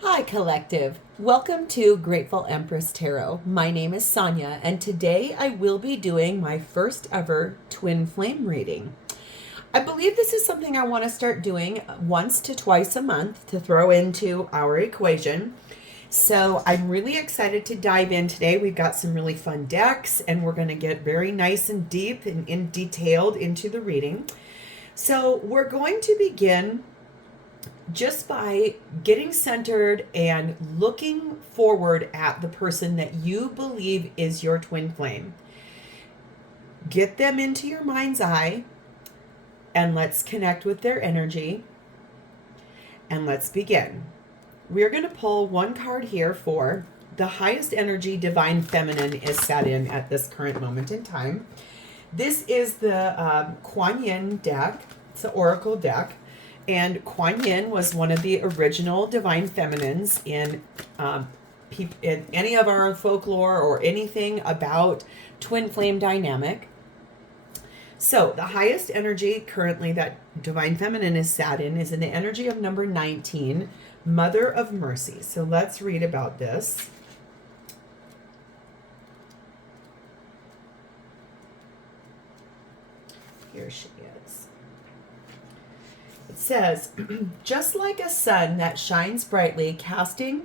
Hi, Collective. Welcome to Grateful Empress Tarot. My name is Sonia, and today I will be doing my first ever twin flame reading. I believe this is something I want to start doing once to twice a month to throw into our equation. So I'm really excited to dive in today. We've got some really fun decks, and we're going to get very nice and deep and detailed into the reading. So we're going to begin just by getting centered and looking forward at the person that you believe is your twin flame. Get them into your mind's eye and let's connect with their energy and let's begin. We're going to pull one card here for the highest energy divine feminine is set in at this current moment in time. This is the Kuan Yin deck. It's an oracle deck. And Kuan Yin was one of the original divine feminines in any of our folklore or anything about twin flame dynamic. So the highest energy currently that divine feminine is sat in is in the energy of number 19, Mother of Mercy. So let's read about this. Here she is. It says, just like a sun that shines brightly, casting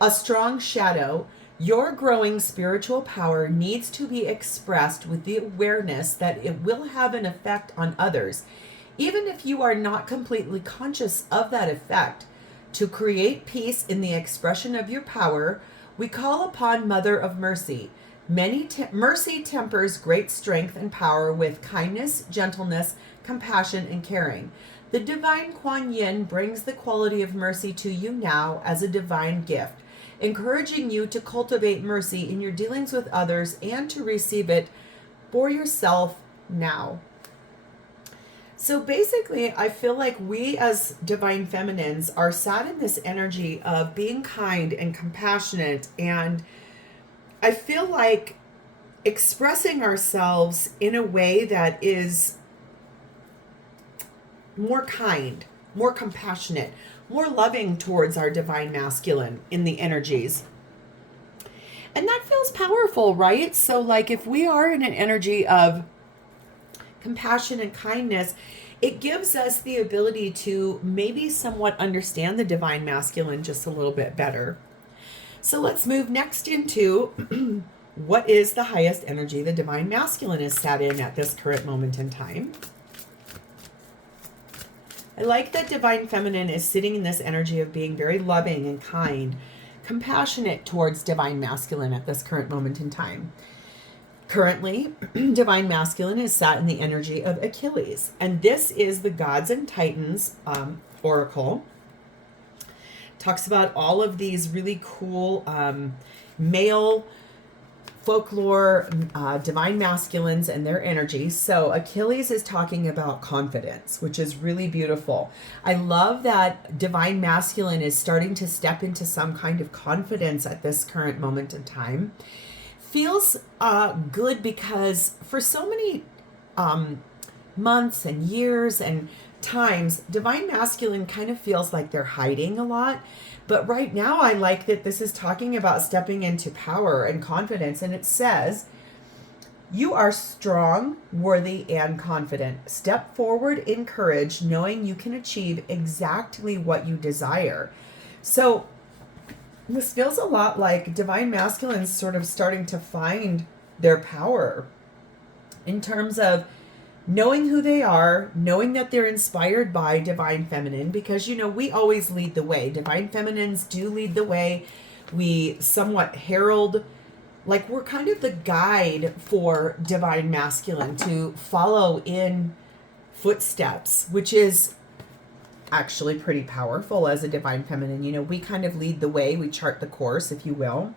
a strong shadow, your growing spiritual power needs to be expressed with the awareness that it will have an effect on others, even if you are not completely conscious of that effect. To create peace in the expression of your power, we call upon Mother of Mercy. Mercy tempers great strength and power with kindness, gentleness, compassion, and caring. The divine Kuan Yin brings the quality of mercy to you now as a divine gift, encouraging you to cultivate mercy in your dealings with others and to receive it for yourself now. So basically, I feel like we as divine feminines are sat in this energy of being kind and compassionate, and I feel like expressing ourselves in a way that is more kind, more compassionate, more loving towards our divine masculine in the energies. And that feels powerful, right? So like if we are in an energy of compassion and kindness, it gives us the ability to maybe somewhat understand the divine masculine just a little bit better. So let's move next into what is the highest energy the divine masculine is sat in at this current moment in time. I like that divine feminine is sitting in this energy of being very loving and kind, compassionate towards divine masculine at this current moment in time. Currently, divine masculine is sat in the energy of Achilles, and this is the Gods and Titans oracle. Talks about all of these really cool male folklore, divine masculines and their energy. So Achilles is talking about confidence, which is really beautiful. I love that divine masculine is starting to step into some kind of confidence at this current moment in time. Feels good because for so many months and years and times, divine masculine kind of feels like they're hiding a lot. But right now, I like that this is talking about stepping into power and confidence. And it says, you are strong, worthy, and confident. Step forward in courage, knowing you can achieve exactly what you desire. So this feels a lot like divine masculine sort of starting to find their power in terms of knowing who they are, knowing that they're inspired by divine feminine, because, you know, we always lead the way. Divine feminines do lead the way. We somewhat herald, like we're kind of the guide for divine masculine to follow in footsteps, which is actually pretty powerful as a divine feminine. You know, we kind of lead the way. We chart the course, if you will.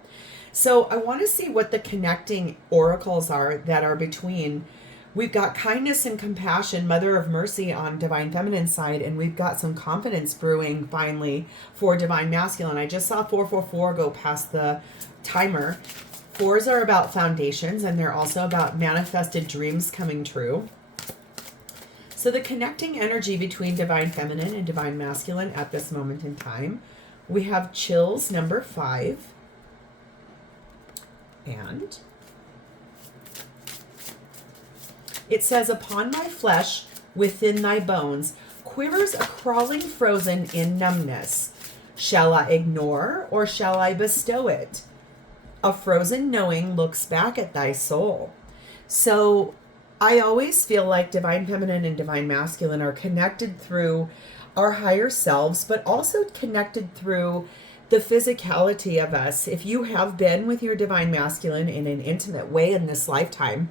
So I want to see what the connecting oracles are that are between. We've got kindness and compassion, Mother of Mercy on divine feminine side, and we've got some confidence brewing finally for divine masculine. I just saw 444 go past the timer. Fours are about foundations, and they're also about manifested dreams coming true. So the connecting energy between divine feminine and divine masculine at this moment in time. We have chills number 5. And it says, upon my flesh, within thy bones, quivers a crawling frozen in numbness. Shall I ignore or shall I bestow it? A frozen knowing looks back at thy soul. So I always feel like divine feminine and divine masculine are connected through our higher selves, but also connected through the physicality of us. If you have been with your divine masculine in an intimate way in this lifetime,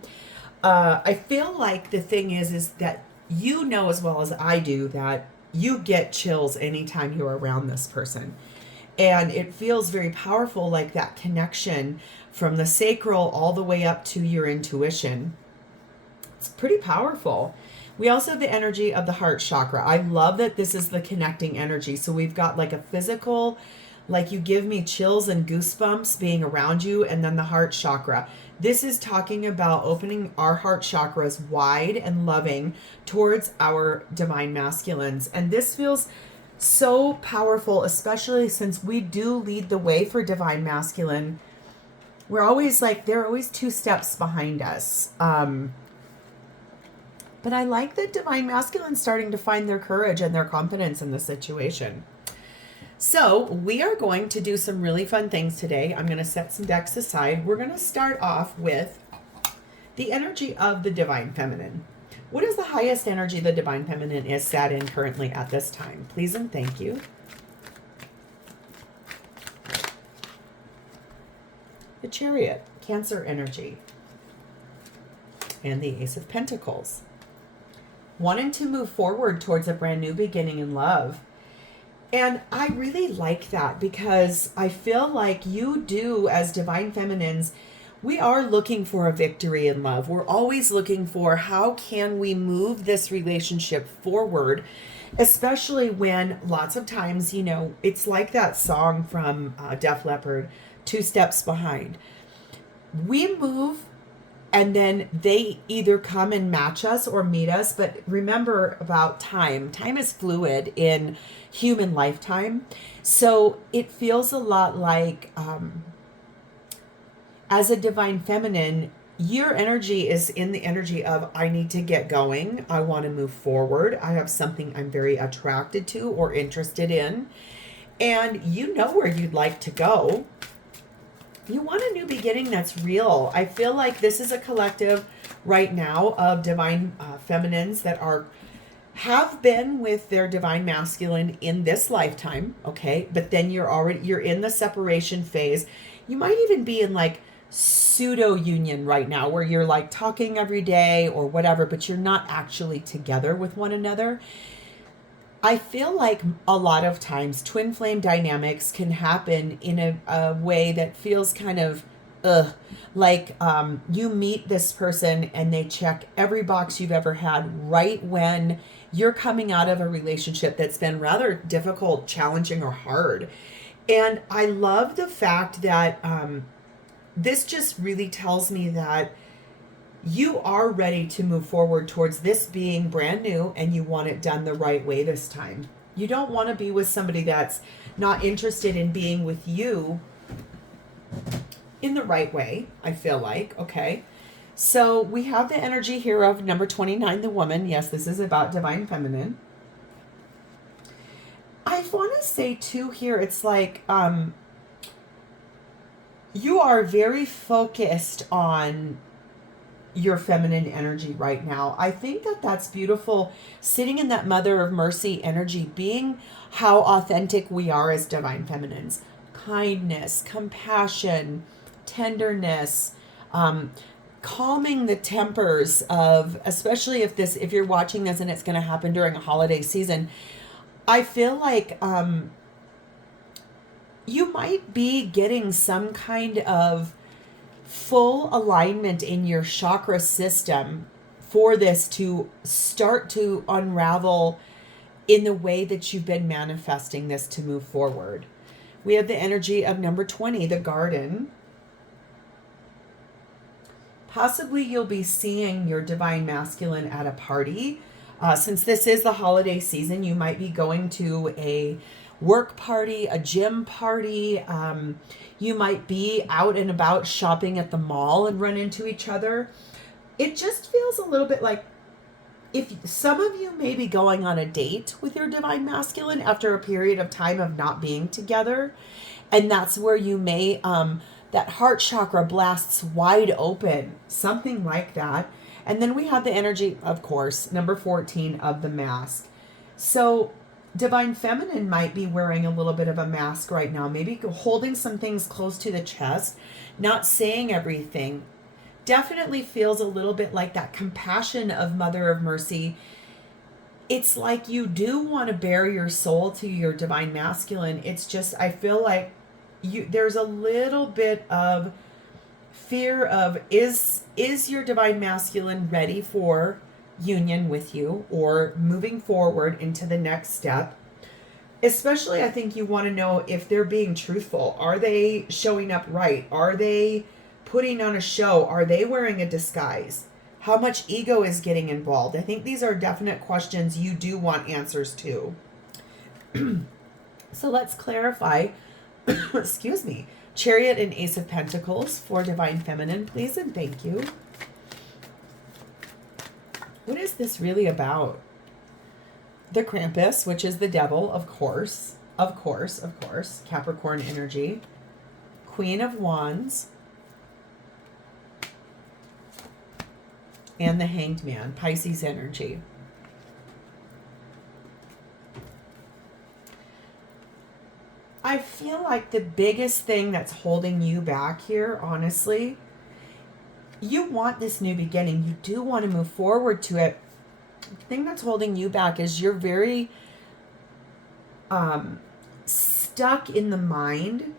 I feel like the thing is that you know as well as I do that you get chills anytime you're around this person. And it feels very powerful, like that connection from the sacral all the way up to your intuition. It's pretty powerful. We also have the energy of the heart chakra. I love that this is the connecting energy. So we've got like a physical, like you give me chills and goosebumps being around you, and then the heart chakra. This is talking about opening our heart chakras wide and loving towards our divine masculines. And this feels so powerful, especially since we do lead the way for divine masculine. We're always like, they're always 2 steps behind us. But I like that divine masculine starting to find their courage and their confidence in the situation. So we are going to do some really fun things today. I'm going to set some decks aside. We're going to start off with the energy of the divine feminine. What is the highest energy the divine feminine is sat in currently at this time? Please and thank you. The Chariot, Cancer energy. And the Ace of Pentacles. Wanting to move forward towards a brand new beginning in love. And I really like that because I feel like you do, as divine feminines, we are looking for a victory in love. We're always looking for how can we move this relationship forward, especially when lots of times, you know, it's like that song from Def Leppard, 2 Steps Behind. We move and then they either come and match us or meet us. But remember about time. Time is fluid in human lifetime. So it feels a lot like, as a divine feminine, your energy is in the energy of, I need to get going. I want to move forward. I have something I'm very attracted to or interested in. And you know where you'd like to go. You want a new beginning that's real. I feel like this is a collective right now of divine feminines that have been with their divine masculine in this lifetime, okay? But then you're in the separation phase. You might even be in like pseudo union right now where you're like talking every day or whatever, but you're not actually together with one another. I feel like a lot of times twin flame dynamics can happen in a way that feels kind of like you meet this person and they check every box you've ever had right when you're coming out of a relationship that's been rather difficult, challenging, or hard. And I love the fact that this just really tells me that you are ready to move forward towards this being brand new, and you want it done the right way this time. You don't want to be with somebody that's not interested in being with you in the right way, I feel like, okay? So we have the energy here of number 29, the woman. Yes, this is about divine feminine. I want to say too here, it's like you are very focused on your feminine energy right now. I think that that's beautiful, sitting in that mother of mercy energy, being how authentic we are as divine feminines. Kindness, compassion, tenderness, calming the tempers of, especially if you're watching this and it's going to happen during a holiday season. I feel like you might be getting some kind of full alignment in your chakra system for this to start to unravel in the way that you've been manifesting this to move forward. We have the energy of number 20, the garden. Possibly you'll be seeing your divine masculine at a party. Since this is the holiday season, you might be going to a work party, a gym party. You might be out and about shopping at the mall and run into each other. It just feels a little bit like if some of you may be going on a date with your divine masculine after a period of time of not being together. And that's where you may, that heart chakra blasts wide open, something like that. And then we have the energy, of course, number 14 of the mask. So divine feminine might be wearing a little bit of a mask right now, maybe holding some things close to the chest, not saying everything. Definitely feels a little bit like that compassion of Mother of Mercy. It's like you do want to bare your soul to your divine masculine. It's just, I feel like there's a little bit of fear of, is your divine masculine ready for union with you or moving forward into the next step? Especially, I think you want to know if they're being truthful. Are they showing up right? Are they putting on a show? Are they wearing a disguise? How much ego is getting involved? I think these are definite questions you do want answers to. So let's clarify. Excuse me. Chariot and Ace of Pentacles for divine feminine, please and thank you. What is this really about? The Krampus, which is the devil, of course. Of course, of course. Capricorn energy. Queen of Wands. And the Hanged Man, Pisces energy. I feel like the biggest thing that's holding you back here, honestly, you want this new beginning. You do want to move forward to it. The thing that's holding you back is you're very stuck in the mind.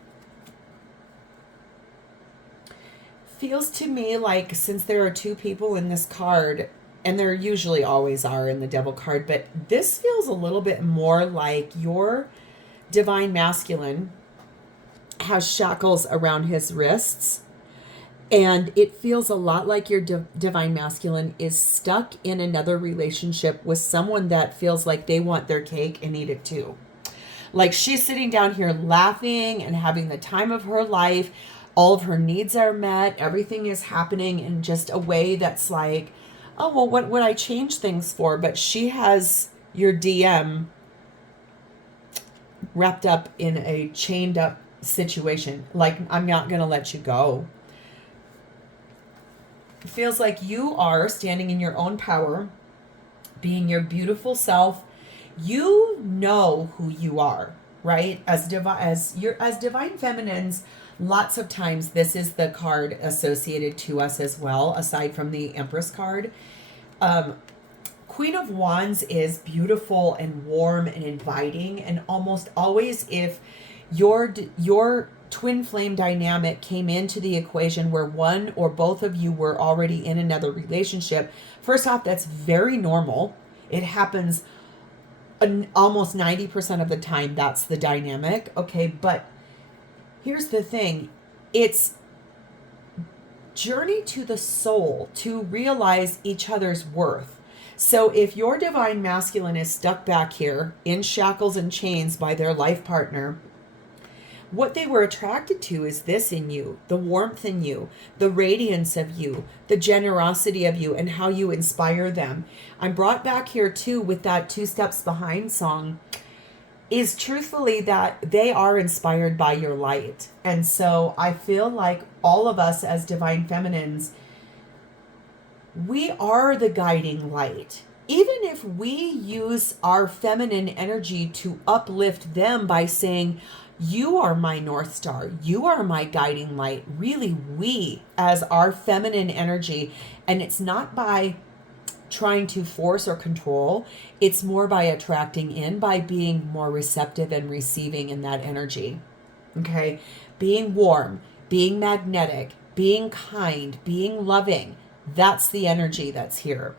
Feels to me like, since there are two people in this card, and there usually always are in the devil card, but this feels a little bit more like your divine masculine has shackles around his wrists, and it feels a lot like your divine masculine is stuck in another relationship with someone that feels like they want their cake and eat it too. Like she's sitting down here laughing and having the time of her life. All of her needs are met. Everything is happening in just a way that's like, oh, well, what would I change things for? But she has your DM wrapped up in a chained up situation. Like, I'm not going to let you go. It feels like you are standing in your own power, being your beautiful self. You know who you are, right? As divine feminines, lots of times this is the card associated to us as well, aside from the Empress card. Queen of Wands is beautiful and warm and inviting, and almost always if your twin flame dynamic came into the equation where one or both of you were already in another relationship, first off, that's very normal. It happens almost 90% of the time. That's the dynamic. Okay, but here's the thing. It's journey to the soul to realize each other's worth. So if your divine masculine is stuck back here in shackles and chains by their life partner, what they were attracted to is this in you, the warmth in you, the radiance of you, the generosity of you, and how you inspire them. I'm brought back here too with that Two Steps Behind song, is truthfully that they are inspired by your light. And so I feel like all of us as divine feminines, we are the guiding light. Even if we use our feminine energy to uplift them by saying, you are my North Star, you are my guiding light, really we as our feminine energy. And it's not by trying to force or control, it's more by attracting in, by being more receptive and receiving in that energy. Okay, being warm, being magnetic, being kind, being loving. That's the energy that's here.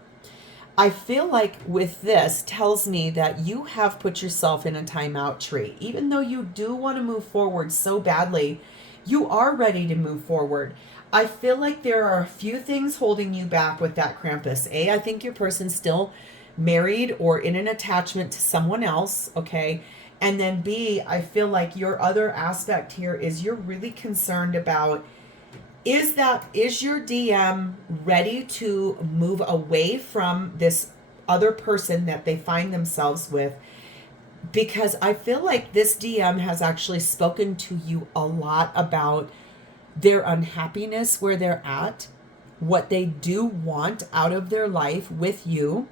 I feel like with this tells me that you have put yourself in a timeout tree. Even though you do want to move forward so badly, you are ready to move forward. I feel like there are a few things holding you back with that Krampus. I think your person's still married or in an attachment to someone else, okay? And then B, I feel like your other aspect here is you're really concerned about, is your DM ready to move away from this other person that they find themselves with? Because I feel like this DM has actually spoken to you a lot about their unhappiness where they're at, what they do want out of their life with you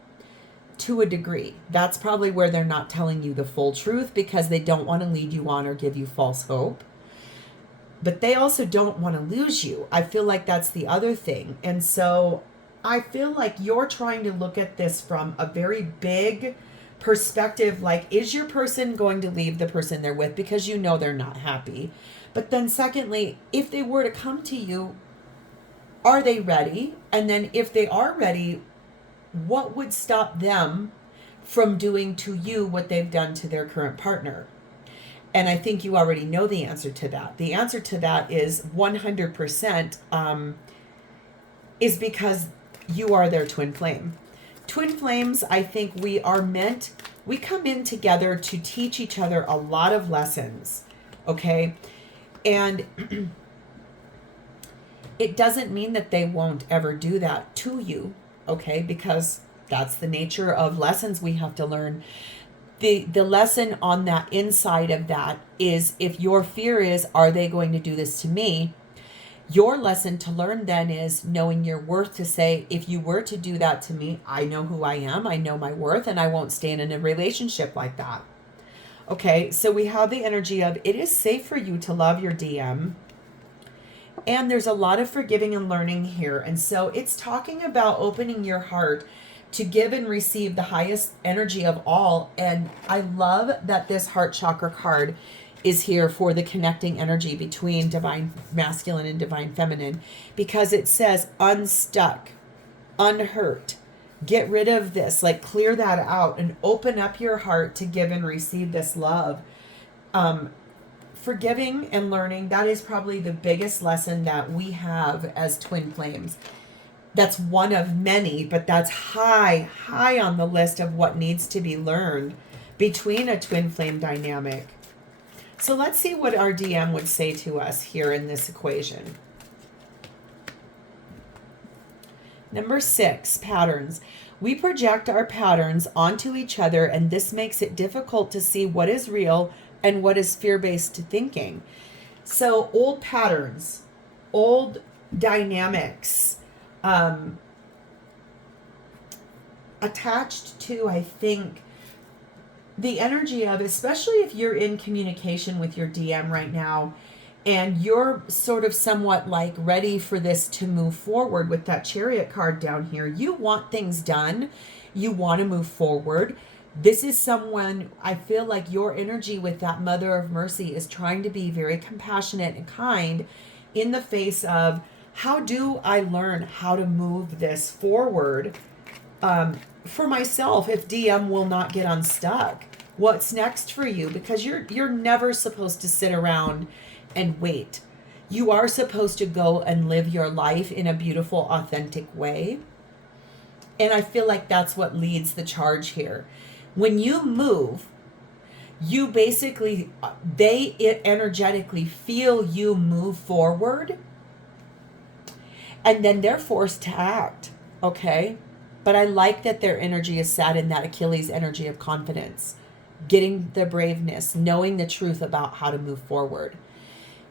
to a degree. That's probably where they're not telling you the full truth because they don't want to lead you on or give you false hope. But they also don't want to lose you. I feel like that's the other thing. And so I feel like you're trying to look at this from a very big perspective. Like, is your person going to leave the person they're with because you know they're not happy? But then secondly, if they were to come to you, are they ready? And then if they are ready, what would stop them from doing to you what they've done to their current partner? And I think you already know the answer to that. The answer to that is 100% is because you are their twin flame. Twin flames, I think we come in together to teach each other a lot of lessons, okay? And it doesn't mean that they won't ever do that to you, okay? Because that's the nature of lessons we have to learn. The lesson on that inside of that is, if your fear is, are they going to do this to me? Your lesson to learn then is knowing your worth, to say, if you were to do that to me, I know who I am, I know my worth, and I won't stay in a relationship like that. Okay, so we have the energy of, it is safe for you to love your DM. And there's a lot of forgiving and learning here. And so it's talking about opening your heart to give and receive the highest energy of all. And I love that this heart chakra card is here for the connecting energy between divine masculine and divine feminine, because it says unstuck, unhurt, get rid of this, like clear that out and open up your heart to give and receive this love. Forgiving and learning, that is probably the biggest lesson that we have as twin flames. That's one of many, but that's high on the list of what needs to be learned between a twin flame dynamic. So let's see what our DM would say to us here in this equation. Number 6, patterns. We project our patterns onto each other, and this makes it difficult to see what is real and what is fear-based thinking. So old patterns, old dynamics, attached to, I think, the energy of, especially if you're in communication with your DM right now and you're sort of somewhat like ready for this to move forward with that Chariot card down here. You want things done. You want to move forward. This is someone, I feel like your energy with that Mother of Mercy is trying to be very compassionate and kind in the face of, how do I learn how to move this forward for myself if DM will not get unstuck? What's next for you? Because you're never supposed to sit around and wait. You are supposed to go and live your life in a beautiful, authentic way. And I feel like that's what leads the charge here. When you move, you basically, they energetically feel you move forward, and then they're forced to act, okay? But I like that their energy is sat in that Achilles energy of confidence, getting the braveness, knowing the truth about how to move forward.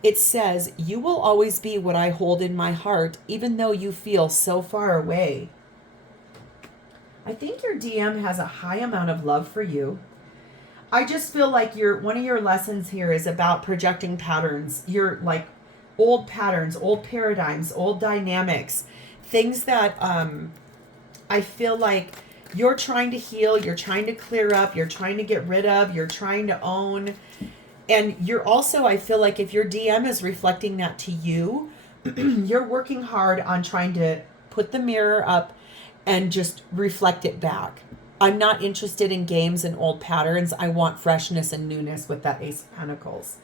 It says, you will always be what I hold in my heart, even though you feel so far away. I think your DM has a high amount of love for you. I just feel like one of your lessons here is about projecting patterns. You're like old patterns, old paradigms, old dynamics, things that I feel like you're trying to heal, you're trying to clear up, you're trying to get rid of, you're trying to own. And you're also, I feel like if your DM is reflecting that to you, you're working hard on trying to put the mirror up and just reflect it back. I'm not interested in games and old patterns. I want freshness and newness with that Ace of Pentacles.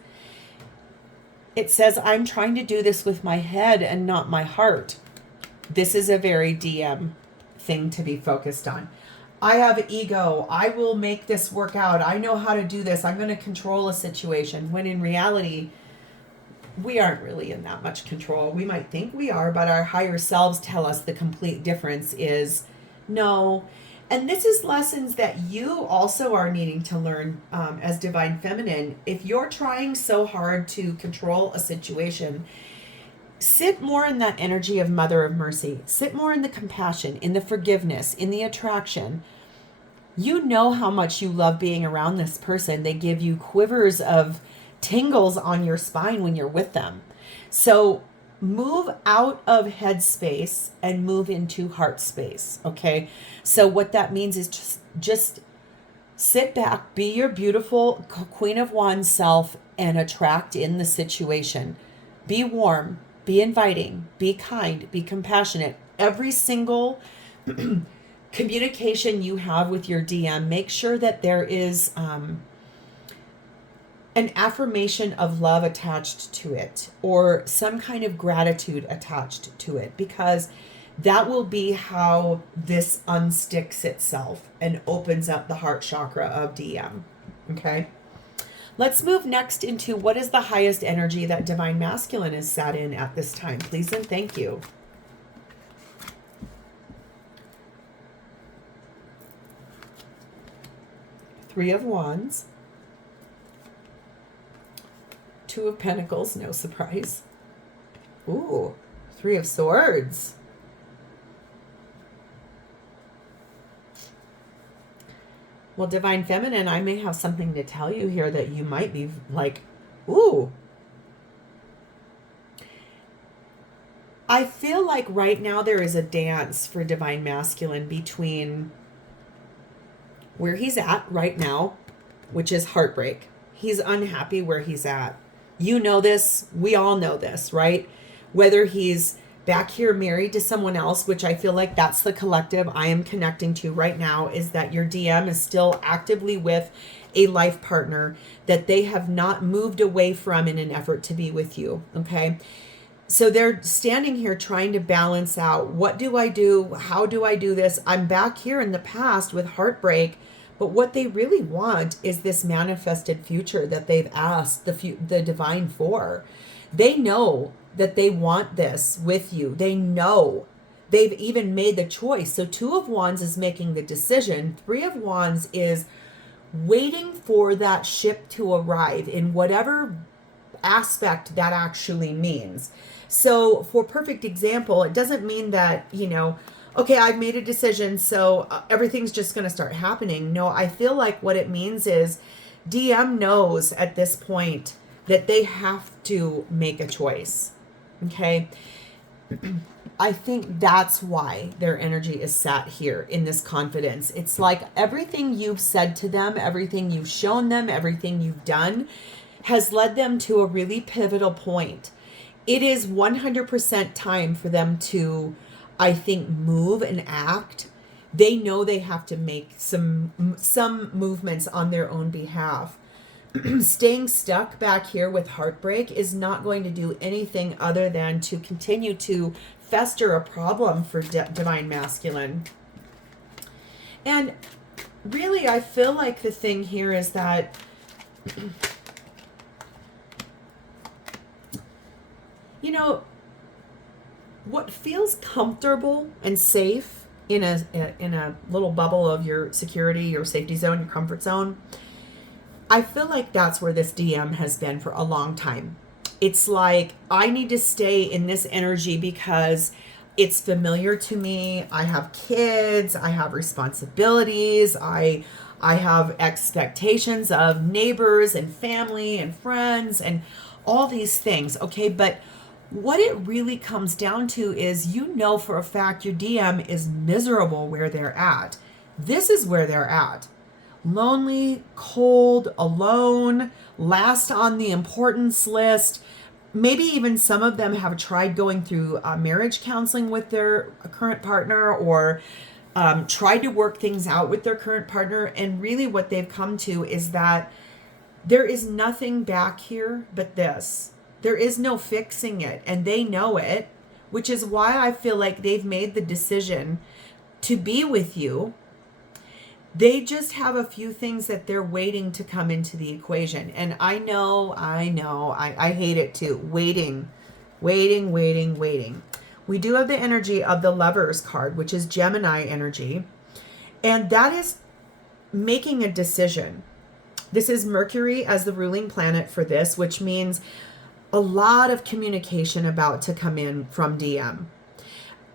It says, I'm trying to do this with my head and not my heart. This is a very DM thing to be focused on. I have ego. I will make this work out. I know how to do this. I'm going to control a situation. When in reality, we aren't really in that much control. We might think we are, but our higher selves tell us the complete difference is no. And this is lessons that you also are needing to learn as Divine Feminine. If you're trying so hard to control a situation, sit more in that energy of Mother of Mercy. Sit more in the compassion, in the forgiveness, in the attraction. You know how much you love being around this person. They give you quivers of tingles on your spine when you're with them. So move out of head space and move into heart space. Okay. So what that means is just sit back, be your beautiful Queen of Wands self and attract in the situation. Be warm, be inviting, be kind, be compassionate. Every single communication you have with your DM, make sure that there is an affirmation of love attached to it or some kind of gratitude attached to it, because that will be how this unsticks itself and opens up the heart chakra of DM. Okay. Let's move next into what is the highest energy that Divine Masculine is sat in at this time. Please and thank you. Three of Wands. Two of Pentacles, no surprise. Ooh, Three of Swords. Well, Divine Feminine, I may have something to tell you here that you might be like, ooh. I feel like right now there is a dance for Divine Masculine between where he's at right now, which is heartbreak. He's unhappy where he's at. You know this. We all know this, right? Whether he's back here married to someone else, which I feel like that's the collective I am connecting to right now, is that your DM is still actively with a life partner that they have not moved away from in an effort to be with you. Okay. So they're standing here trying to balance out, what do I do? How do I do this? I'm back here in the past with heartbreak. But what they really want is this manifested future that they've asked the divine for. They know that they want this with you. They know. They've even made the choice. So Two of Wands is making the decision. Three of Wands is waiting for that ship to arrive in whatever aspect that actually means. So for perfect example, it doesn't mean that, okay, I've made a decision, so everything's just going to start happening. No, I feel like what it means is DM knows at this point that they have to make a choice. Okay. I think that's why their energy is sat here in this confidence. It's like everything you've said to them, everything you've shown them, everything you've done has led them to a really pivotal point. It is 100% time for them to, I think, move and act. They know they have to make some movements on their own behalf. Staying stuck back here with heartbreak is not going to do anything other than to continue to fester a problem for Divine Masculine. And really, I feel like the thing here is that what feels comfortable and safe in a little bubble of your security, your safety zone, your comfort zone, I feel like that's where this DM has been for a long time. It's like, I need to stay in this energy because it's familiar to me. I have kids, I have responsibilities, I have expectations of neighbors and family and friends and all these things. Okay, but what it really comes down to is, for a fact your DM is miserable where they're at. This is where they're at. Lonely, cold, alone, last on the importance list. Maybe even some of them have tried going through marriage counseling with their current partner, or tried to work things out with their current partner. And really what they've come to is that there is nothing back here but this. There is no fixing it, and they know it, which is why I feel like they've made the decision to be with you. They just have a few things that they're waiting to come into the equation. And I know, I hate it too. Waiting. We do have the energy of the Lovers card, which is Gemini energy. And that is making a decision. This is Mercury as the ruling planet for this, which means a lot of communication about to come in from DM.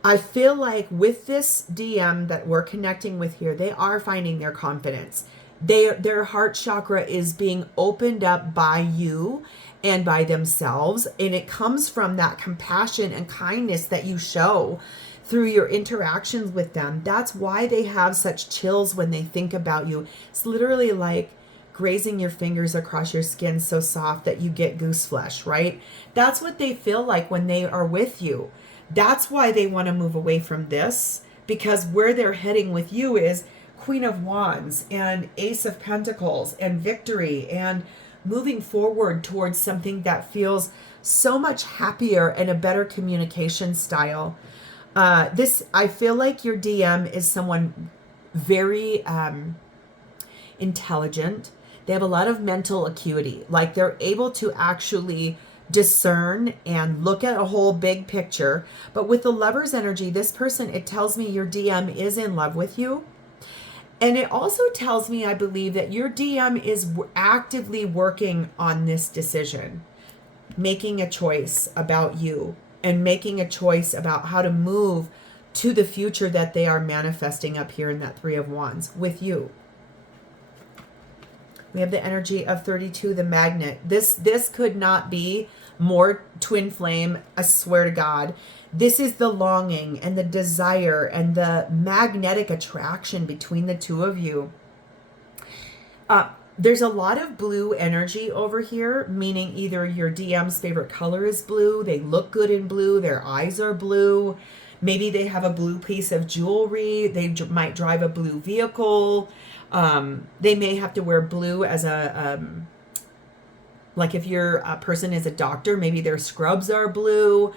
I feel like with this DM that we're connecting with here, they are finding their confidence. Their heart chakra is being opened up by you and by themselves. And it comes from that compassion and kindness that you show through your interactions with them. That's why they have such chills when they think about you. It's literally like grazing your fingers across your skin so soft that you get goose flesh, right? That's what they feel like when they are with you. That's why they want to move away from this, because where they're heading with you is Queen of Wands and Ace of Pentacles and victory and moving forward towards something that feels so much happier and a better communication style. I feel like your DM is someone very intelligent. They have a lot of mental acuity. Like they're able to actually discern and look at a whole big picture. But with the Lover's energy, this person, it tells me your DM is in love with you. And it also tells me, I believe, that your DM is actively working on this decision, making a choice about you and making a choice about how to move to the future that they are manifesting up here in that Three of Wands with you. We have the energy of 32, the magnet. This could not be more twin flame, I swear to God. This is the longing and the desire and the magnetic attraction between the two of you. There's a lot of blue energy over here, meaning either your DM's favorite color is blue, they look good in blue, their eyes are blue, maybe they have a blue piece of jewelry, they might drive a blue vehicle. They may have to wear blue as a, like if your person is a doctor, maybe their scrubs are blue,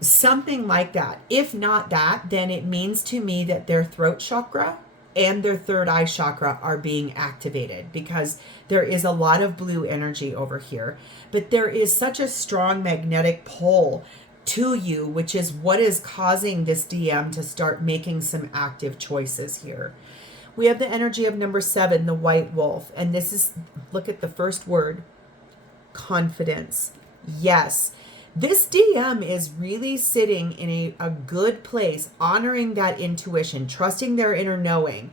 something like that. If not that, then it means to me that their throat chakra and their third eye chakra are being activated, because there is a lot of blue energy over here. But there is such a strong magnetic pull to you, which is what is causing this DM to start making some active choices here. We have the energy of number 7, the white wolf. And this is, look at the first word, confidence. Yes, this DM is really sitting in a good place, honoring that intuition, trusting their inner knowing,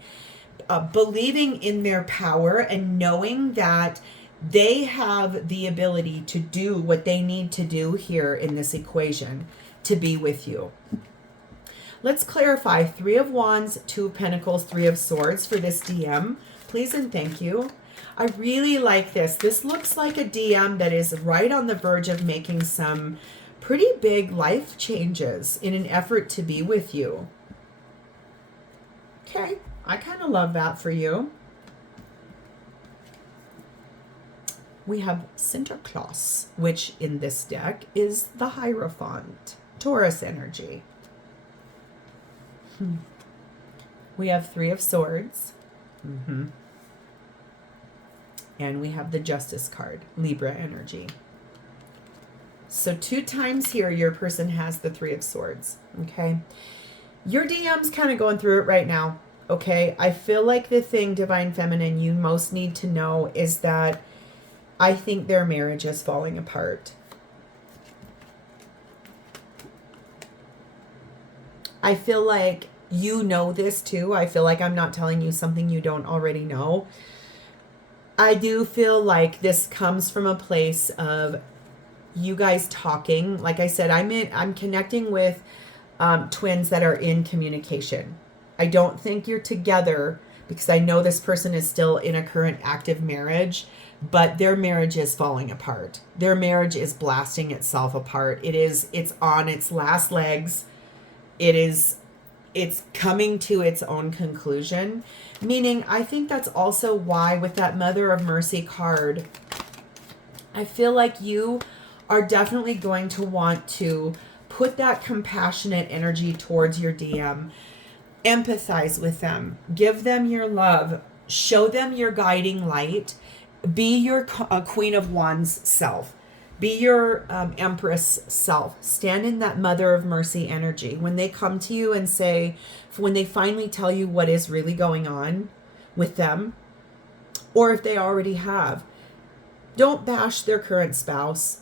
believing in their power and knowing that they have the ability to do what they need to do here in this equation to be with you. Let's clarify. 3 of Wands, 2 of Pentacles, 3 of Swords for this DM. Please and thank you. I really like this. This looks like a DM that is right on the verge of making some pretty big life changes in an effort to be with you. Okay, I kind of love that for you. We have Sinterklaas, which in this deck is the Hierophant, Taurus energy. We have 3 of Swords. And we have the Justice card, Libra energy. So 2 times here, your person has the 3 of Swords, okay? Your DM's kind of going through it right now, okay? I feel like the thing, Divine Feminine, you most need to know is that I think their marriage is falling apart. I feel like you know this too. I feel like I'm not telling you something you don't already know. I do feel like this comes from a place of you guys talking. Like I said, I'm connecting with twins that are in communication. I don't think you're together because I know this person is still in a current active marriage, but their marriage is falling apart. Their marriage is blasting itself apart. It's on its last legs. It's coming to its own conclusion, meaning I think that's also why with that Mother of Mercy card, I feel like you are definitely going to want to put that compassionate energy towards your DM. Empathize with them. Give them your love. Show them your guiding light. Be your Queen of Wands self. Be your Empress self. Stand in that Mother of Mercy energy. When they come to you and say, when they finally tell you what is really going on with them, or if they already have, don't bash their current spouse.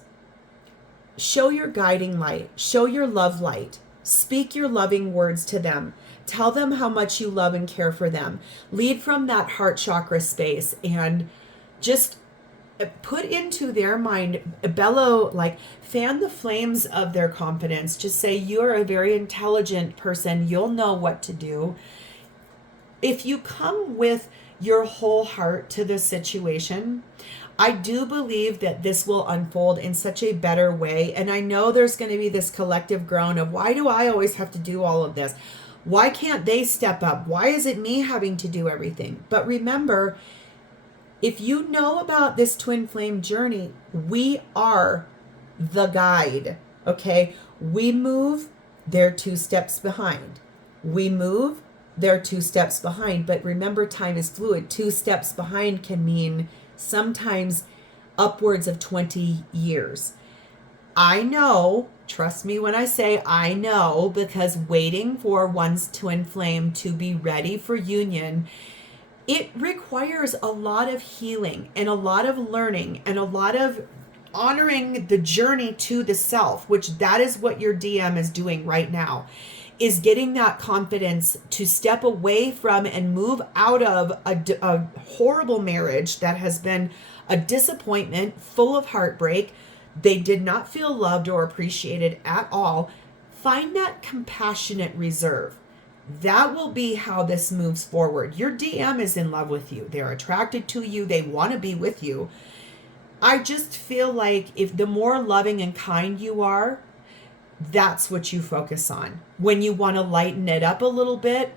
Show your guiding light. Show your love light. Speak your loving words to them. Tell them how much you love and care for them. Lead from that heart chakra space and just put into their mind, bellow, like fan the flames of their confidence. Just say, you're a very intelligent person. You'll know what to do. If you come with your whole heart to the situation, I do believe that this will unfold in such a better way. And I know there's going to be this collective groan of, why do I always have to do all of this? Why can't they step up? Why is it me having to do everything? But remember, if you know about this twin flame journey, we are the guide, okay? We move, they're 2 steps behind. We move, they're 2 steps behind. But remember, time is fluid. 2 steps behind can mean sometimes upwards of 20 years. I know, trust me when I say I know, because waiting for one's twin flame to be ready for union, it requires a lot of healing and a lot of learning and a lot of honoring the journey to the self, which that is what your DM is doing right now, is getting that confidence to step away from and move out of a horrible marriage that has been a disappointment, full of heartbreak. They did not feel loved or appreciated at all. Find that compassionate reserve. That will be how this moves forward. Your DM is in love with you. They're attracted to you. They want to be with you. I just feel like if the more loving and kind you are, that's what you focus on. When you want to lighten it up a little bit,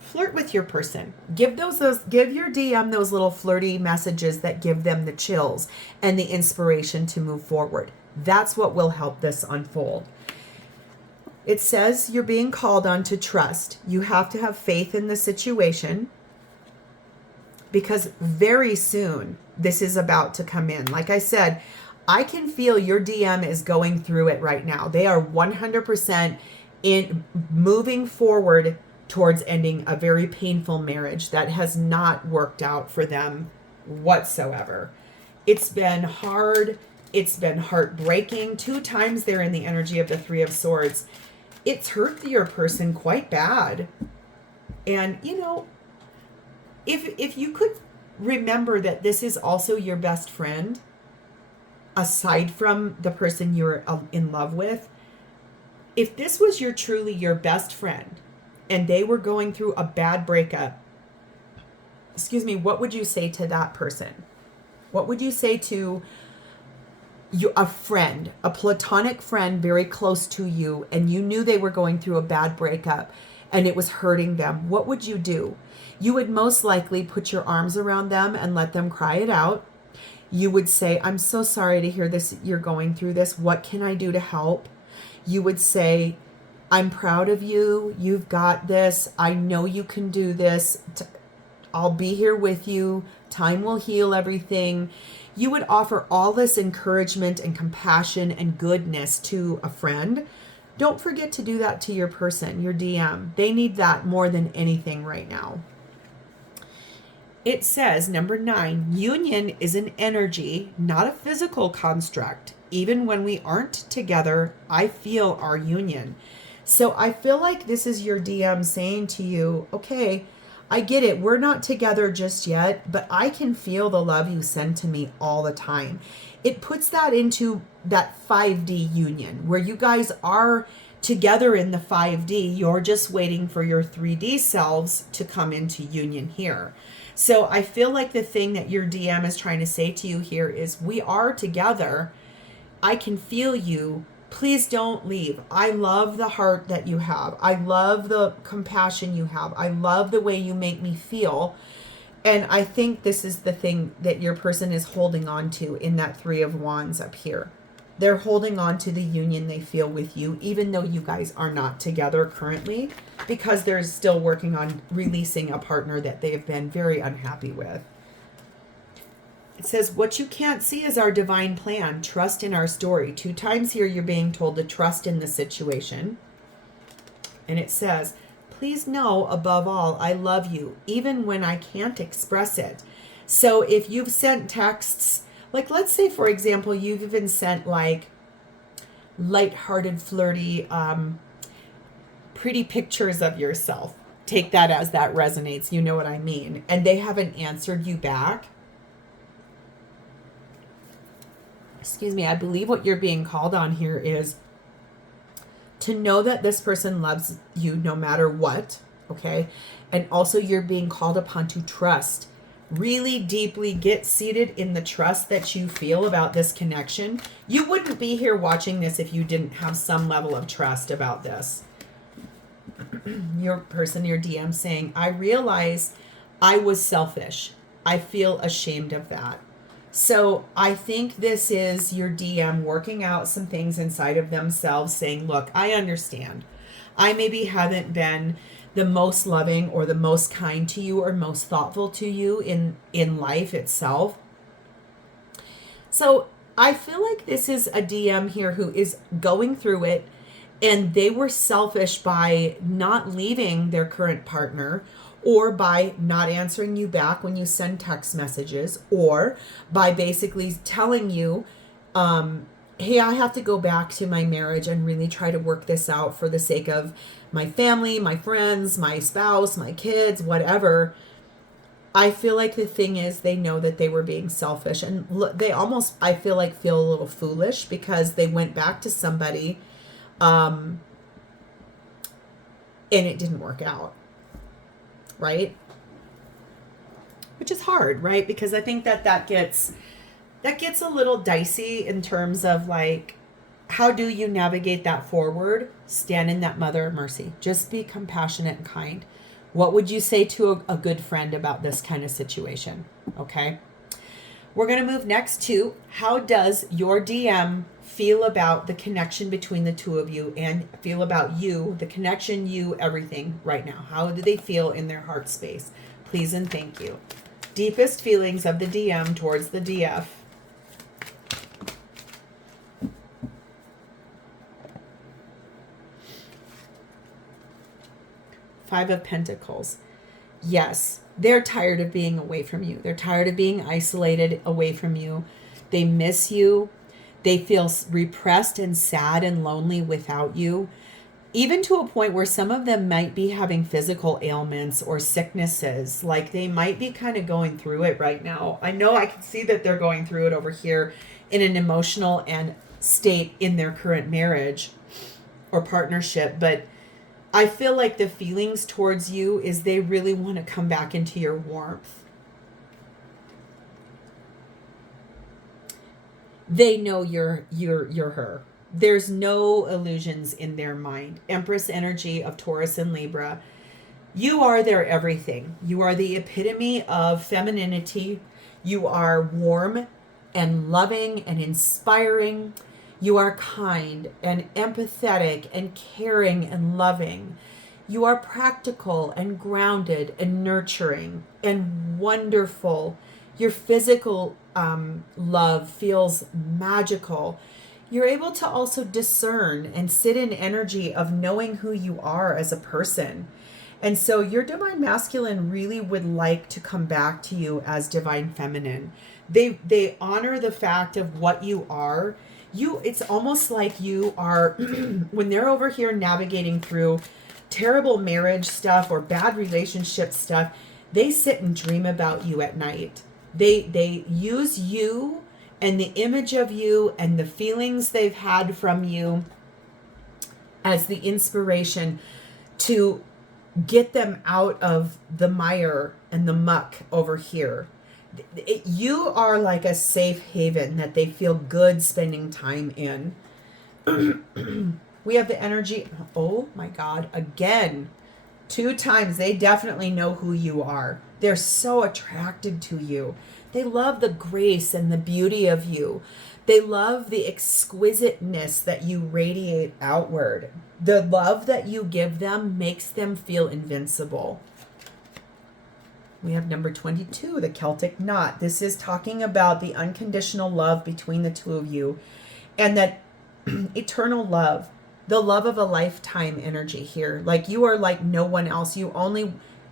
flirt with your person. Give your DM those little flirty messages that give them the chills and the inspiration to move forward. That's what will help this unfold. It says you're being called on to trust. You have to have faith in the situation because very soon this is about to come in. Like I said, I can feel your DM is going through it right now. They are 100% in moving forward towards ending a very painful marriage that has not worked out for them whatsoever. It's been hard. It's been heartbreaking. 2 times they're in the energy of the 3 of Swords. It's hurt your person quite bad. And, you know, if you could remember that this is also your best friend, aside from the person you're in love with, if this was truly your best friend and they were going through a bad breakup, what would you say to that person? What would you say to a friend, a platonic friend very close to you, and you knew they were going through a bad breakup and it was hurting them? What would you do? You would most likely put your arms around them and let them cry it out. You would say, I'm so sorry to hear this. You're going through this. What can I do to help? You would say, I'm proud of you. You've got this. I know you can do this. I'll be here with you. Time will heal everything. You would offer all this encouragement and compassion and goodness to a friend. Don't forget to do that to your person, your DM. They need that more than anything right now. It says, number 9, union is an energy, not a physical construct. Even when we aren't together, I feel our union. So I feel like this is your DM saying to you, okay, I get it. We're not together just yet, but I can feel the love you send to me all the time. It puts that into that 5D union where you guys are together in the 5D. You're just waiting for your 3D selves to come into union here. So I feel like the thing that your DM is trying to say to you here is, we are together. I can feel you. Please don't leave. I love the heart that you have. I love the compassion you have. I love the way you make me feel. And I think this is the thing that your person is holding on to in that 3 of Wands up here. They're holding on to the union they feel with you, even though you guys are not together currently, because they're still working on releasing a partner that they have been very unhappy with. It says, what you can't see is our divine plan. Trust in our story. 2 times here you're being told to trust in the situation. And it says, please know, above all, I love you, even when I can't express it. So if you've sent texts, like let's say, for example, you've even sent like lighthearted, flirty, pretty pictures of yourself. Take that as that resonates. You know what I mean? And they haven't answered you back. Excuse me. I believe what you're being called on here is to know that this person loves you no matter what. Okay. And also you're being called upon to trust. Really deeply get seated in the trust that you feel about this connection. You wouldn't be here watching this if you didn't have some level of trust about this. Your person, your DM saying, I realize I was selfish. I feel ashamed of that. So I think this is your DM working out some things inside of themselves saying, look, I understand. I maybe haven't been the most loving or the most kind to you or most thoughtful to you in life itself. So I feel like this is a DM here who is going through it, and they were selfish by not leaving their current partner, or by not answering you back when you send text messages, or by basically telling you, hey, I have to go back to my marriage and really try to work this out for the sake of my family, my friends, my spouse, my kids, whatever. I feel like the thing is they know that they were being selfish, and they almost, I feel like, feel a little foolish because they went back to somebody and it didn't work out. Right? Which is hard, right? Because I think that gets a little dicey in terms of like, how do you navigate that forward? Stand in that mother of mercy. Just be compassionate and kind. What would you say to a good friend about this kind of situation? Okay. We're going to move next to, how does your DM feel about the connection between the two of you, and feel about you, the connection, you, everything right now? How do they feel in their heart space? Please and thank you. Deepest feelings of the DM towards the DF. Five of Pentacles. Yes, they're tired of being away from you. They're tired of being isolated away from you. They miss you. They feel repressed and sad and lonely without you, even to a point where some of them might be having physical ailments or sicknesses. Like they might be kind of going through it right now. I know I can see that they're going through it over here in an emotional and state in their current marriage or partnership. But I feel like the feelings towards you is they really want to come back into your warmth. They know you're her. There's no illusions in their mind. Empress energy of Taurus and Libra. You are their everything. You are the epitome of femininity. You are warm and loving and inspiring. You are kind and empathetic and caring and loving. You are practical and grounded and nurturing and wonderful. Your physical love feels magical. You're able to also discern and sit in energy of knowing who you are as a person. And so your divine masculine really would like to come back to you as divine feminine. They honor the fact of what you are. It's almost like you are, when they're over here navigating through terrible marriage stuff or bad relationship stuff, they sit and dream about you at night. They use you and the image of you and the feelings they've had from you as the inspiration to get them out of the mire and the muck over here. You are like a safe haven that they feel good spending time in. We have the energy. Oh my God. Again, 2 times. They definitely know who you are. They're so attracted to you. They love the grace and the beauty of you. They love the exquisiteness that you radiate outward. The love that you give them makes them feel invincible. We have number 22, the Celtic knot. This is talking about the unconditional love between the two of you and that eternal love, the love of a lifetime energy here. Like you are like no one else.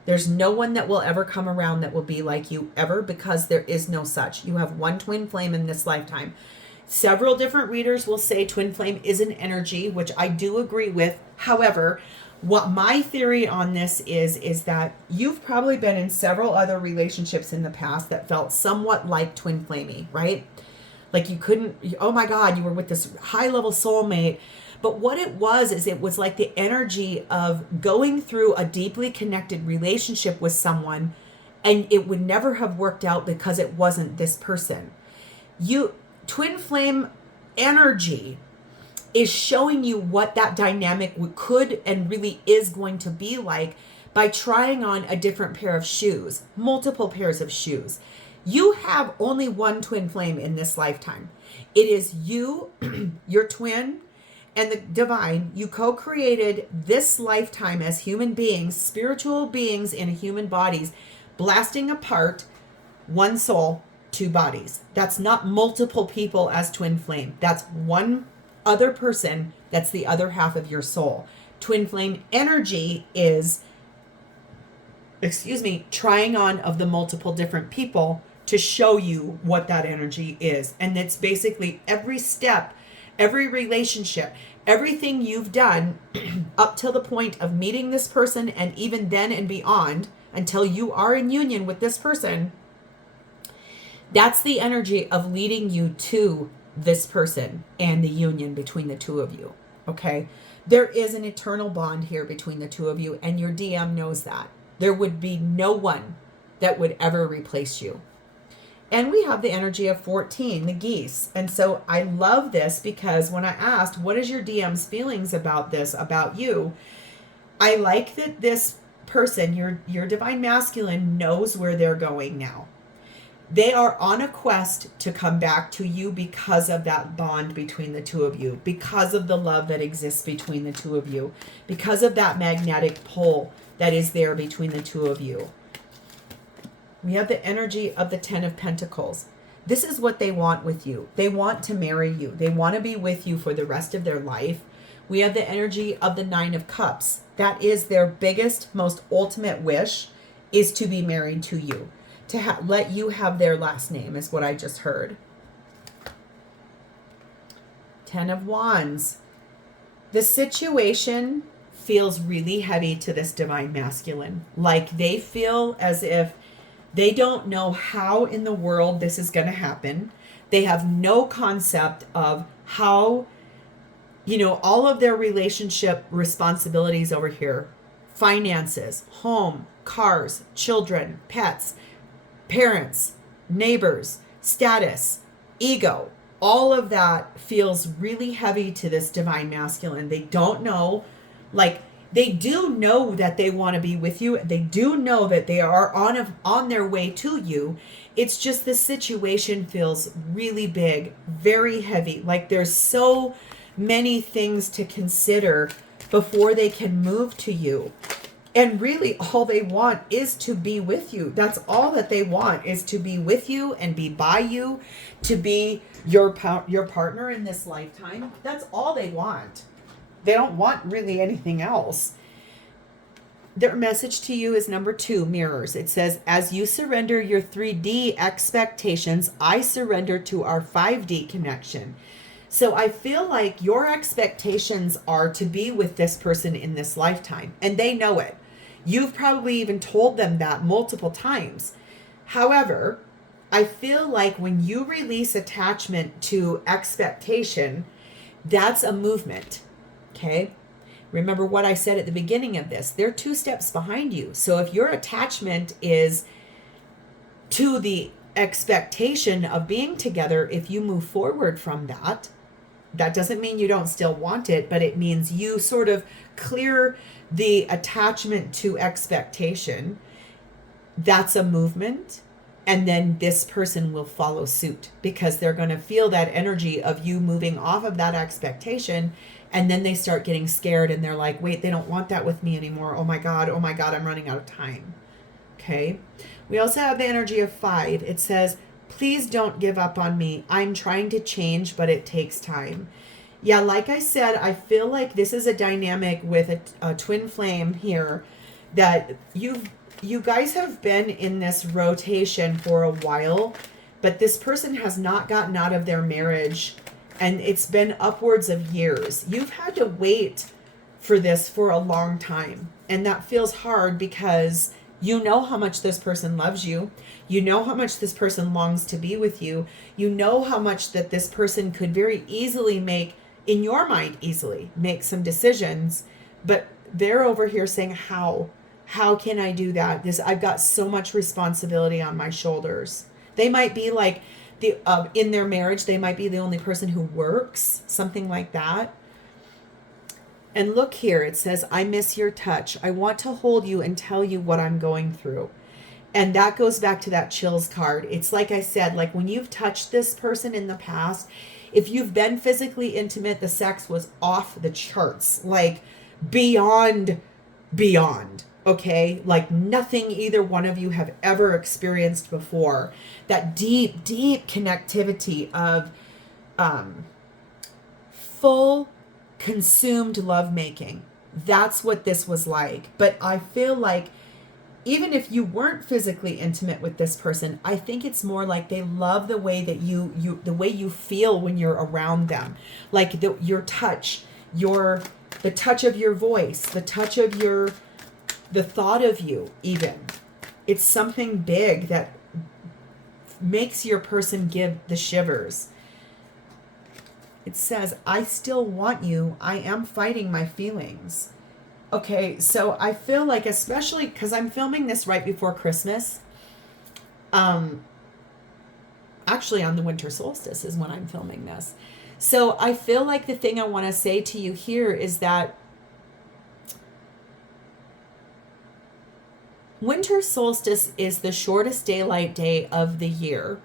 There's no one that will ever come around that will be like you ever, because there is no such. You have one twin flame in this lifetime. Several different readers will say twin flame is an energy, which I do agree with. However, what my theory on this is that you've probably been in several other relationships in the past that felt somewhat like twin flamey, right? Like you couldn't, oh my God, you were with this high level soulmate. But what it was is it was like the energy of going through a deeply connected relationship with someone, and it would never have worked out because it wasn't this person. Twin flame energy is showing you what that dynamic could and really is going to be like by trying on a different pair of shoes, multiple pairs of shoes. You have only one twin flame in this lifetime. It is you, your twin, and the divine. You co-created this lifetime as human beings, spiritual beings in human bodies, blasting apart one soul, two bodies. That's not multiple people as twin flame. That's one other person. That's the other half of your soul. Twin flame energy is, trying on of the multiple different people to show you what that energy is. And it's basically every step, every relationship, everything you've done up till the point of meeting this person, and even then and beyond until you are in union with this person. That's the energy of leading you to this person and the union between the two of you. Okay. There is an eternal bond here between the two of you, and your DM knows that. There would be no one that would ever replace you. And we have the energy of 14, the geese. And so I love this because when I asked, what is your DM's feelings about this, about you? I like that this person, your divine masculine, knows where they're going now. They are on a quest to come back to you because of that bond between the two of you, because of the love that exists between the two of you, because of that magnetic pull that is there between the two of you. We have the energy of the 10 of Pentacles. This is what they want with you. They want to marry you. They want to be with you for the rest of their life. We have the energy of the 9 of Cups. That is their biggest, most ultimate wish, is to be married to you. To let you have their last name is what I just heard. 10 of Wands. The situation feels really heavy to this divine masculine. Like they feel as if they don't know how in the world this is going to happen. They have no concept of how, all of their relationship responsibilities over here, finances, home, cars, children, pets, parents, neighbors, status, ego, all of that feels really heavy to this divine masculine. They don't know, they do know that they want to be with you. They do know that they are on their way to you. It's just the situation feels really big, very heavy. Like there's so many things to consider before they can move to you. And really all they want is to be with you. That's all that they want, is to be with you and be by you, to be your partner in this lifetime. That's all they want. They don't want really anything else. Their message to you is number 2, mirrors. It says, as you surrender your 3D expectations, I surrender to our 5D connection. So I feel like your expectations are to be with this person in this lifetime, and they know it. You've probably even told them that multiple times. However, I feel like when you release attachment to expectation, that's a movement. Okay. Remember what I said at the beginning of this. They're 2 steps behind you. So if your attachment is to the expectation of being together, if you move forward from that, that doesn't mean you don't still want it, but it means you sort of clear the attachment to expectation. That's a movement. And then this person will follow suit because they're going to feel that energy of you moving off of that expectation. And then they start getting scared and they're like, wait, they don't want that with me anymore. Oh my God, I'm running out of time. Okay. We also have the energy of 5. It says, please don't give up on me. I'm trying to change, but it takes time. Yeah, like I said, I feel like this is a dynamic with a twin flame here that you guys have been in this rotation for a while, but this person has not gotten out of their marriage, and it's been upwards of years. You've had to wait for this for a long time, and that feels hard because you know how much this person loves you. You know how much this person longs to be with you. You know how much that this person could very easily make, in your mind, easily make some decisions, but they're over here saying, how can I do that? I've got so much responsibility on my shoulders. They might be like in their marriage, they might be the only person who works, something like that. And look here, it says, I miss your touch. I want to hold you and tell you what I'm going through. And that goes back to that chills card. It's like I said, like when you've touched this person in the past, if you've been physically intimate, the sex was off the charts, like beyond. Okay, like nothing either one of you have ever experienced before. That deep connectivity of full consumed lovemaking. That's what this was like. But I feel like even if you weren't physically intimate with this person, I think it's more like they love the way that the way you feel when you're around them, like your touch, the touch of your voice, the touch of the thought of you, even. It's something big that makes your person give the shivers. It says, I still want you. I am fighting my feelings. Okay, so I feel like, especially because I'm filming this right before Christmas. Actually, on the winter solstice is when I'm filming this. So I feel like the thing I want to say to you here is that winter solstice is the shortest daylight day of the year.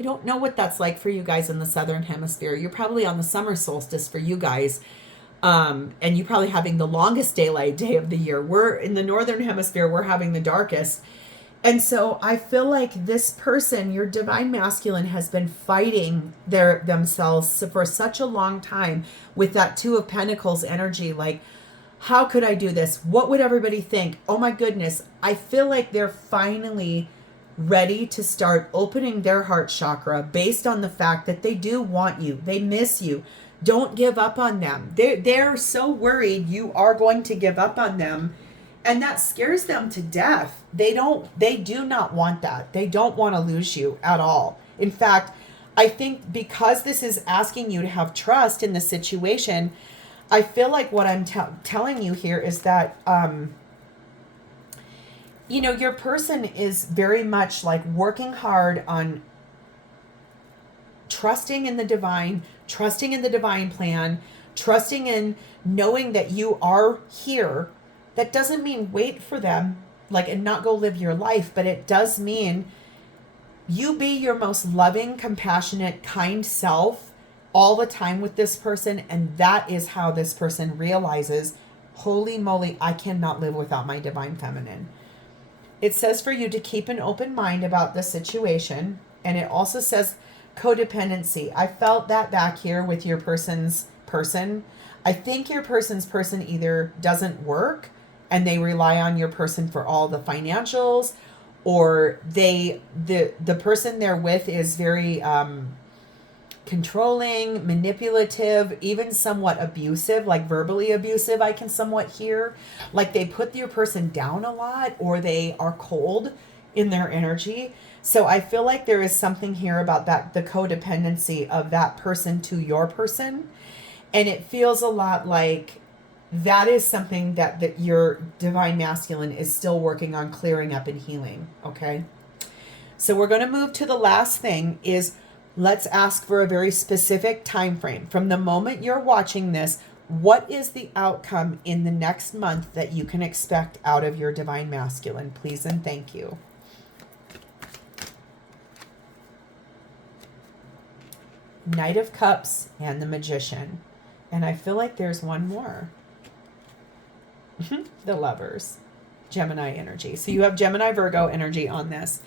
I don't know what that's like for you guys in the southern hemisphere. You're probably on the summer solstice for you guys. And you're probably having the longest daylight day of the year. We're in the northern hemisphere, we're having the darkest. And so I feel like this person, your divine masculine, has been fighting themselves for such a long time with that 2 of Pentacles energy. Like, how could I do this? What would everybody think? Oh my goodness. I feel like they're finally ready to start opening their heart chakra based on the fact that they do want you. They miss you. Don't give up on them. They're so worried you are going to give up on them. And that scares them to death. They do not want that. They don't want to lose you at all. In fact, I think because this is asking you to have trust in the situation, I feel like what I'm telling you here is that, your person is very much like working hard on trusting in the divine plan, trusting in knowing that you are here. That doesn't mean wait for them, and not go live your life, but it does mean you be your most loving, compassionate, kind self all the time with this person, and that is how this person realizes, holy moly, I cannot live without my divine feminine. It says for you to keep an open mind about the situation, and it also says codependency. I felt that back here with your person's person. I think your person's person either doesn't work and they rely on your person for all the financials, or the person they're with is very controlling, manipulative, even somewhat abusive, like verbally abusive, I can somewhat hear. Like they put your person down a lot, or they are cold in their energy. So I feel like there is something here about that, the codependency of that person to your person. And it feels a lot like that is something that your divine masculine is still working on clearing up and healing. Okay. So we're going to move to the last thing is, let's ask for a very specific time frame. From the moment you're watching this, what is the outcome in the next month that you can expect out of your divine masculine? Please and thank you. Knight of Cups, and the Magician. And I feel like there's one more. The Lovers. Gemini energy. So you have Gemini Virgo energy on this.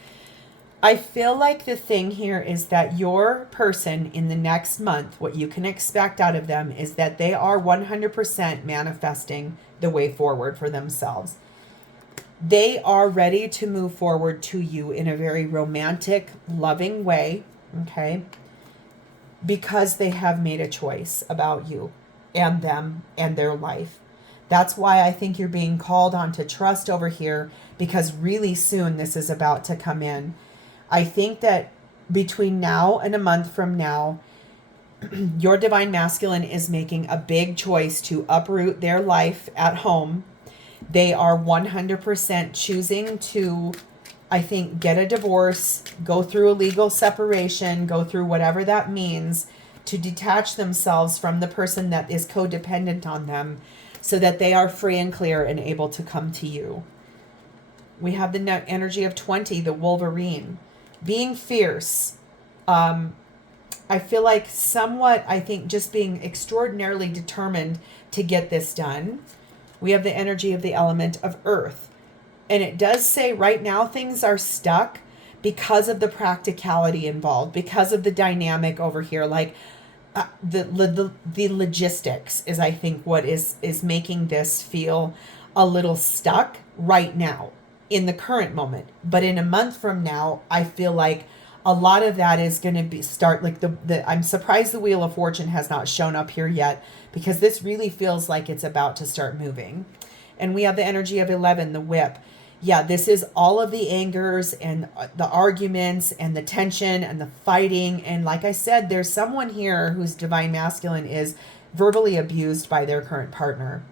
I feel like the thing here is that your person in the next month, what you can expect out of them is that they are 100% manifesting the way forward for themselves. They are ready to move forward to you in a very romantic, loving way, okay? Because they have made a choice about you and them and their life. That's why I think you're being called on to trust over here, because really soon this is about to come in. I think that between now and a month from now, your divine masculine is making a big choice to uproot their life at home. They are 100% choosing to, I think, get a divorce, go through a legal separation, go through whatever that means, to detach themselves from the person that is codependent on them, so that they are free and clear and able to come to you. We have the energy of 20, the Wolverine. Being fierce. I feel like somewhat, I think, just being extraordinarily determined to get this done. We have the energy of the element of Earth. And it does say right now things are stuck because of the practicality involved, because of the dynamic over here. Like the logistics is, I think, what is making this feel a little stuck right now in the current moment. But in a month from now, I feel like a lot of that is going to start like I'm surprised the Wheel of Fortune has not shown up here yet, because this really feels like it's about to start moving. And we have the energy of 11, the Whip. Yeah, this is all of the angers and the arguments and the tension and the fighting. And like I said, there's someone here whose divine masculine is verbally abused by their current partner.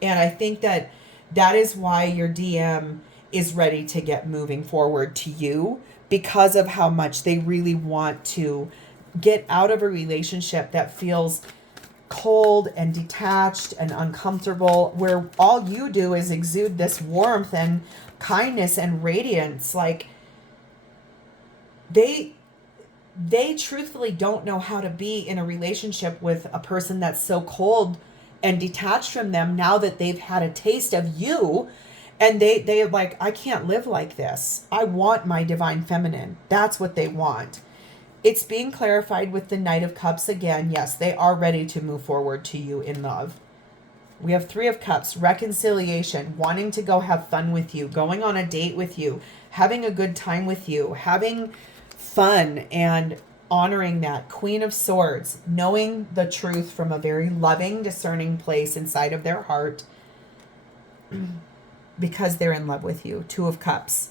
And I think that is why your DM is ready to get moving forward to you, because of how much they really want to get out of a relationship that feels cold and detached and uncomfortable, where all you do is exude this warmth and kindness and radiance. Like they truthfully don't know how to be in a relationship with a person that's so cold and detached from them, now that they've had a taste of you. And they like, I can't live like this. I want my divine feminine. That's what they want. It's being clarified with the Knight of Cups again. Yes, they are ready to move forward to you in love. We have 3 of Cups, reconciliation, wanting to go have fun with you, going on a date with you, having a good time with you, having fun and honoring that. Queen of Swords, knowing the truth from a very loving, discerning place inside of their heart, because they're in love with you. 2 of Cups.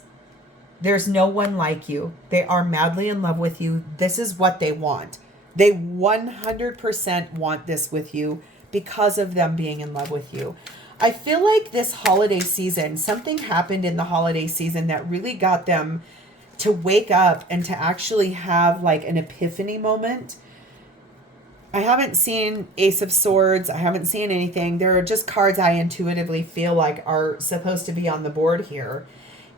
There's no one like you. They are madly in love with you. This is what they want. They 100% want this with you because of them being in love with you. I feel like this holiday season, something happened in the holiday season that really got them to wake up and to actually have like an epiphany moment. I haven't seen Ace of Swords. I haven't seen anything. There are just cards I intuitively feel like are supposed to be on the board here.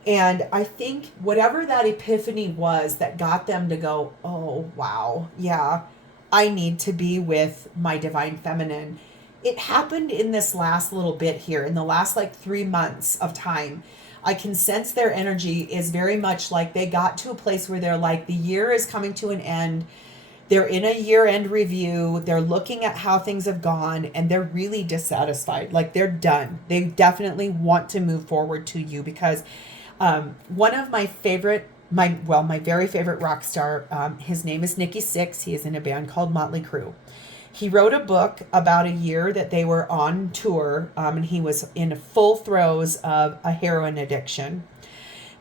And I think whatever that epiphany was that got them to go, oh, wow, yeah, I need to be with my divine feminine. It happened in this last little bit here, in the last like 3 months of time. I can sense their energy is very much like they got to a place where they're like, the year is coming to an end. They're in a year-end review. They're looking at how things have gone, and they're really dissatisfied. Like, they're done. They definitely want to move forward to you, because one of my favorite, my very favorite rock star, his name is Nikki Sixx. He is in a band called Motley Crue. He wrote a book about a year that they were on tour, and he was in full throes of a heroin addiction.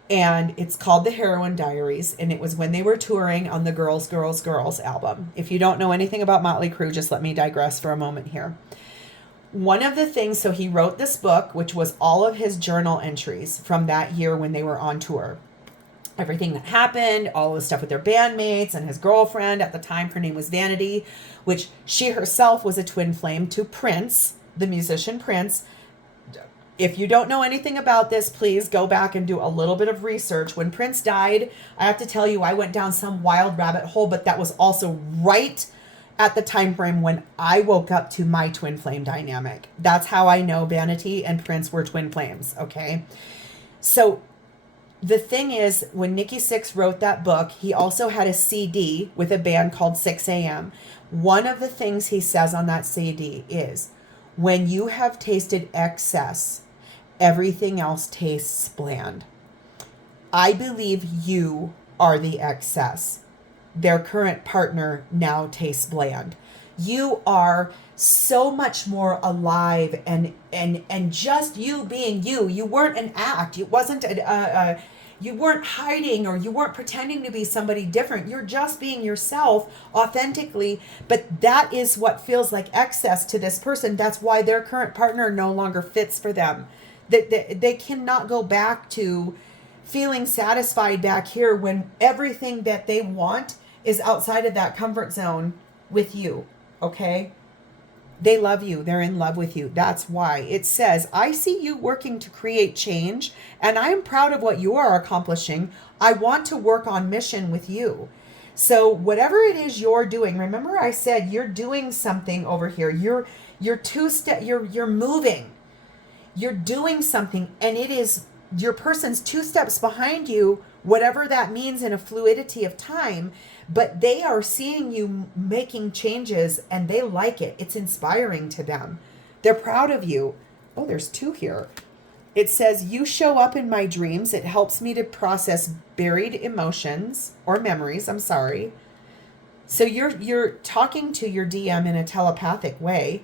And it's called The Heroin Diaries, and it was when they were touring on the Girls, Girls, Girls album. If you don't know anything about Motley Crue, just let me digress for a moment here. One of the things, so he wrote this book, which was all of his journal entries from that year when they were on tour. Everything that happened, all the stuff with their bandmates and his girlfriend. At the time, her name was Vanity, which she herself was a twin flame to Prince, the musician Prince. If you don't know anything about this, please go back and do a little bit of research. When Prince died, I have to tell you, I went down some wild rabbit hole, but that was also right at the time frame when I woke up to my twin flame dynamic. That's how I know Vanity and Prince were twin flames, okay? So the thing is, when Nikki Sixx wrote that book, he also had a CD with a band called 6 a.m. One of the things he says on that CD is, when you have tasted excess, everything else tastes bland. I believe you are the excess. Their current partner now tastes bland. You are so much more alive and just you being you. You weren't an act. It wasn't you weren't hiding or you weren't pretending to be somebody different. You're just being yourself authentically. But that is what feels like excess to this person. That's why their current partner no longer fits for them. They cannot go back to feeling satisfied back here when everything that they want is outside of that comfort zone with you. Okay? They love you. They're in love with you. That's why it says, I see you working to create change, and I am proud of what you are accomplishing. I want to work on mission with you. So whatever it is you're doing, remember I said you're doing something over here. You're moving. You're doing something, and it is your person's 2 steps behind you, whatever that means in a fluidity of time. But they are seeing you making changes and they like it. It's inspiring to them. They're proud of you. Oh, there's 2 here. It says, you show up in my dreams. It helps me to process buried emotions or memories. I'm sorry. So you're talking to your DM in a telepathic way.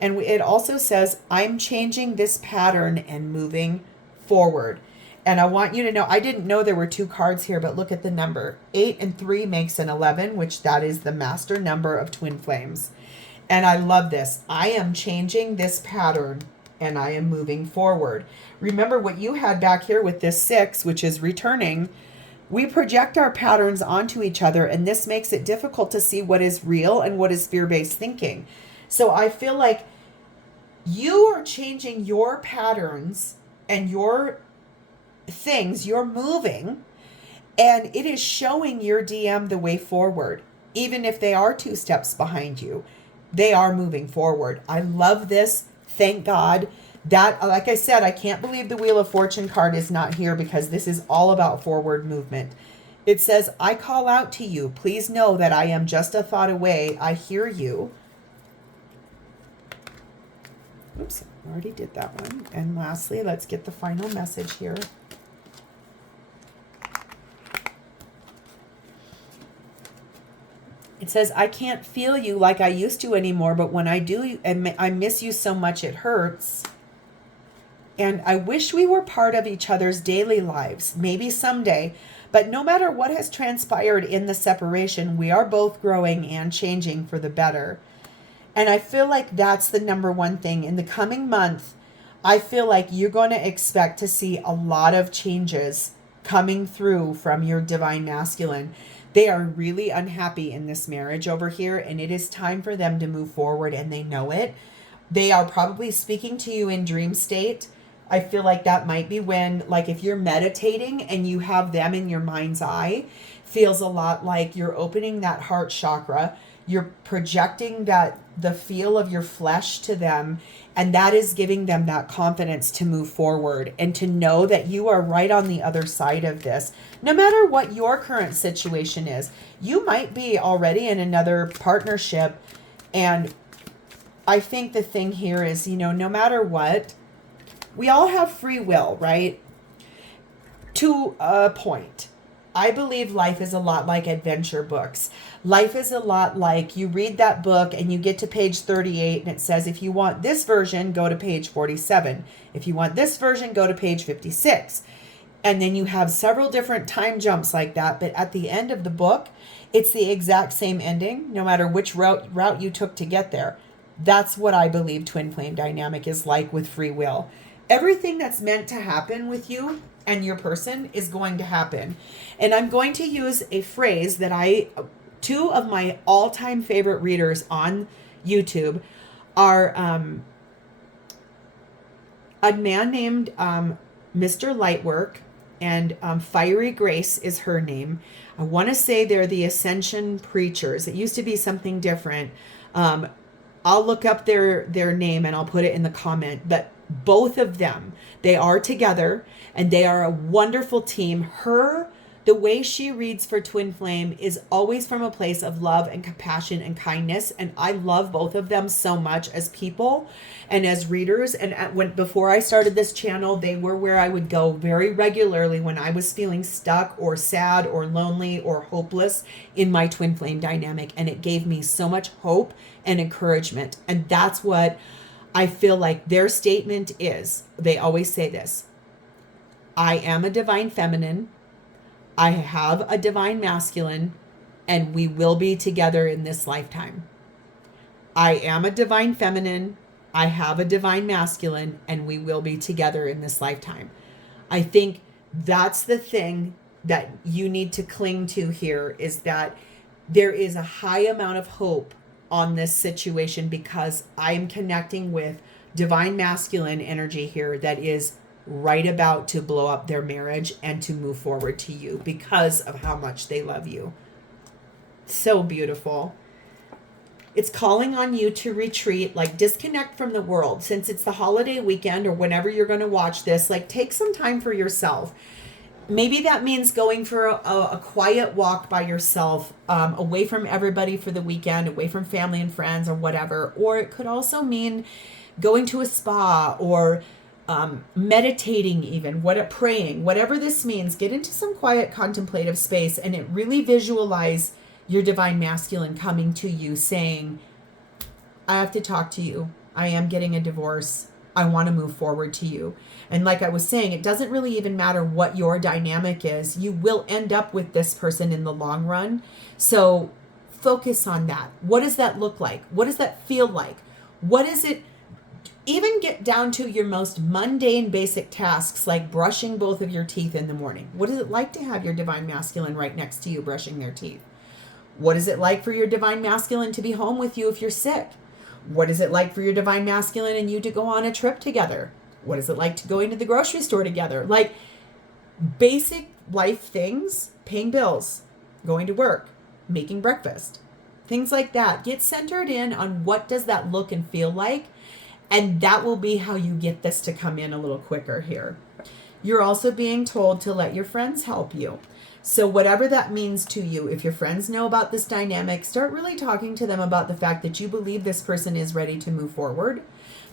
And it also says, I'm changing this pattern and moving forward. And I want you to know, I didn't know there were 2 cards here, but look at the number. 8 and 3 makes an 11, which that is the master number of twin flames. And I love this. I am changing this pattern and I am moving forward. Remember what you had back here with this 6, which is returning. We project our patterns onto each other, and this makes it difficult to see what is real and what is fear-based thinking. So I feel like you are changing your patterns and your things, you're moving, and it is showing your DM the way forward. Even if they are 2 steps behind you, they are moving forward. I love this. Thank God. That, like I said, I can't believe the Wheel of Fortune card is not here, because this is all about forward movement. It says, I call out to you. Please know that I am just a thought away. I hear you. Oops, I already did that one. And lastly, let's get the final message here. It says, I can't feel you like I used to anymore, but when I do, I miss you so much it hurts. And I wish we were part of each other's daily lives, maybe someday. But no matter what has transpired in the separation, we are both growing and changing for the better. And I feel like that's the number one thing. In the coming month, I feel like you're going to expect to see a lot of changes coming through from your divine masculine. They are really unhappy in this marriage over here, and it is time for them to move forward, and they know it. They are probably speaking to you in dream state. I feel like that might be when, like if you're meditating and you have them in your mind's eye, feels a lot like you're opening that heart chakra. You're projecting that the feel of your flesh to them, and that is giving them that confidence to move forward and to know that you are right on the other side of this. No matter what your current situation is, you might be already in another partnership. And I think the thing here is, no matter what, we all have free will, right? To a point. I believe life is a lot like adventure books. Life is a lot like you read that book and you get to page 38 and it says, if you want this version, go to page 47. If you want this version, go to page 56. And then you have several different time jumps like that. But at the end of the book, it's the exact same ending, no matter which route you took to get there. That's what I believe twin flame dynamic is like with free will. Everything that's meant to happen with you and your person is going to happen. And I'm going to use a phrase that 2 of my all-time favorite readers on YouTube are a man named Mr. Lightwork, and Fiery Grace is her name. I want to say they're the Ascension Preachers. It used to be something different. I'll look up their name and I'll put it in the comment. But both of them, they are together and they are a wonderful team. The way she reads for Twin Flame is always from a place of love and compassion and kindness. And I love both of them so much as people and as readers. And before I started this channel, they were where I would go very regularly when I was feeling stuck or sad or lonely or hopeless in my Twin Flame dynamic. And it gave me so much hope and encouragement. And that's what I feel like their statement is. They always say this: I am a divine feminine, I have a divine masculine, and we will be together in this lifetime. I am a divine feminine, I have a divine masculine, and we will be together in this lifetime. I think that's the thing that you need to cling to here, is that there is a high amount of hope on this situation, because I'm connecting with divine masculine energy here that is right about to blow up their marriage and to move forward to you because of how much they love you. So beautiful. It's calling on you to retreat, like disconnect from the world. Since it's the holiday weekend or whenever you're going to watch this, like take some time for yourself. Maybe that means going for a quiet walk by yourself, away from everybody for the weekend, away from family and friends or whatever. Or it could also mean going to a spa or meditating, even praying, whatever this means. Get into some quiet contemplative space and really visualize your divine masculine coming to you saying, I have to talk to you. I am getting a divorce. I want to move forward to you. And like I was saying, it doesn't really even matter what your dynamic is. You will end up with this person in the long run. So focus on that. What does that look like? What does that feel like? What is it? Even get down to your most mundane basic tasks, like brushing both of your teeth in the morning. What is it like to have your divine masculine right next to you brushing their teeth? What is it like for your divine masculine to be home with you if you're sick? What is it like for your divine masculine and you to go on a trip together? What is it like to go into the grocery store together? Like basic life things, paying bills, going to work, making breakfast, things like that. Get centered in on what does that look and feel like. And that will be how you get this to come in a little quicker here. You're also being told to let your friends help you. So whatever that means to you, if your friends know about this dynamic, start really talking to them about the fact that you believe this person is ready to move forward.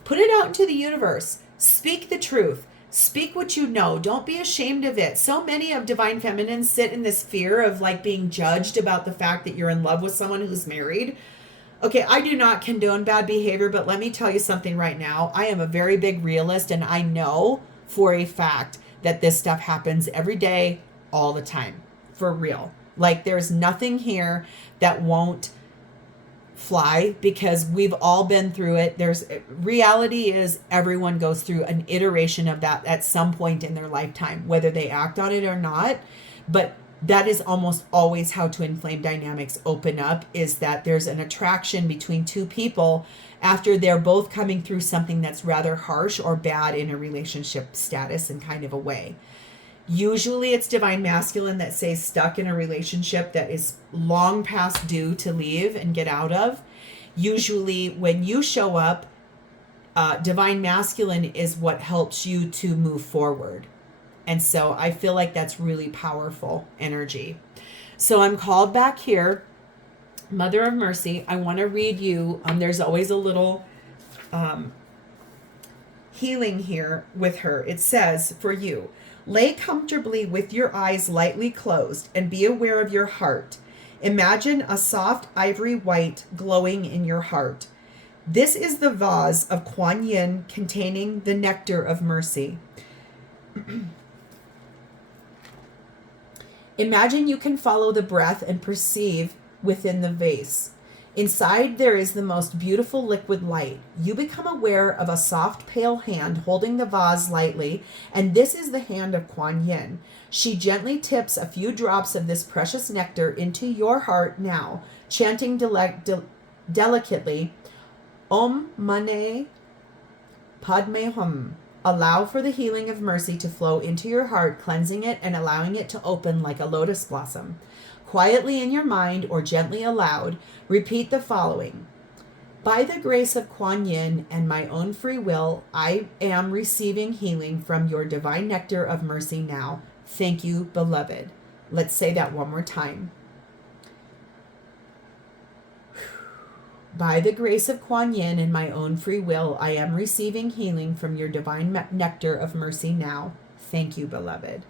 Put it out into the universe. Speak the truth. Speak what you know. Don't be ashamed of it. So many of divine feminines sit in this fear of like being judged about the fact that you're in love with someone who's married. Okay, I do not condone bad behavior, but let me tell you something right now. I am a very big realist, and I know for a fact that this stuff happens every day, all the time, for real. Like there's nothing here that won't fly, because we've all been through it. Reality is everyone goes through an iteration of that at some point in their lifetime, whether they act on it or not. But that is almost always how twin flame dynamics open up, is that there's an attraction between two people after they're both coming through something that's rather harsh or bad in a relationship status and kind of a way. Usually it's divine masculine that stays stuck in a relationship that is long past due to leave and get out of. Usually when you show up, divine masculine is what helps you to move forward. And so I feel like that's really powerful energy. So I'm called back here, Mother of Mercy. I want to read you. There's always a little healing here with her. It says, for you, lay comfortably with your eyes lightly closed and be aware of your heart. Imagine a soft ivory white glowing in your heart. This is the vase of Kuan Yin containing the nectar of mercy. Imagine you can follow the breath and perceive within the vase. Inside there is the most beautiful liquid light. You become aware of a soft pale hand holding the vase lightly, and this is the hand of Kuan Yin. She gently tips a few drops of this precious nectar into your heart now, chanting delicately, Om Mane Padme Hum. Allow for the healing of mercy to flow into your heart, cleansing it and allowing it to open like a lotus blossom. Quietly in your mind or gently aloud, repeat the following. By the grace of Kuan Yin and my own free will, I am receiving healing from your divine nectar of mercy now. Thank you, beloved. Let's say that one more time. By the grace of Kuan Yin and my own free will, I am receiving healing from your divine nectar of mercy now. Thank you, beloved.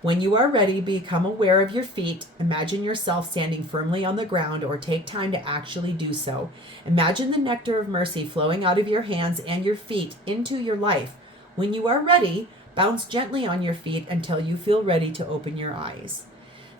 When you are ready, become aware of your feet. Imagine yourself standing firmly on the ground or take time to actually do so. Imagine the nectar of mercy flowing out of your hands and your feet into your life. When you are ready, bounce gently on your feet until you feel ready to open your eyes.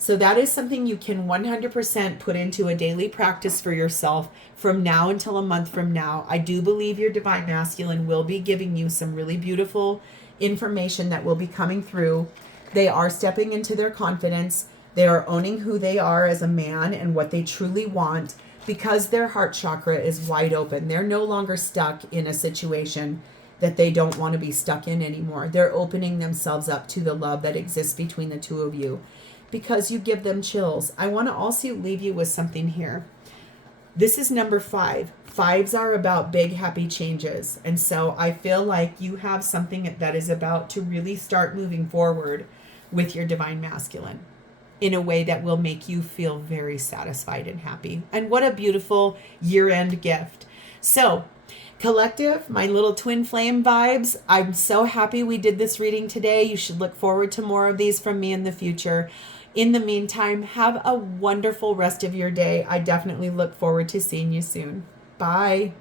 So that is something you can 100% put into a daily practice for yourself from now until a month from now. I do believe your divine masculine will be giving you some really beautiful information that will be coming through. They are stepping into their confidence. They are owning who they are as a man and what they truly want because their heart chakra is wide open. They're no longer stuck in a situation that they don't want to be stuck in anymore. They're opening themselves up to the love that exists between the two of you because you give them chills. I want to also leave you with something here. This is number 5. 5s are about big, happy changes. And so I feel like you have something that is about to really start moving forward with your divine masculine in a way that will make you feel very satisfied and happy. And what a beautiful year-end gift. So, collective, my little twin flame vibes, I'm so happy we did this reading today. You should look forward to more of these from me in the future. In the meantime, have a wonderful rest of your day. I definitely look forward to seeing you soon. Bye.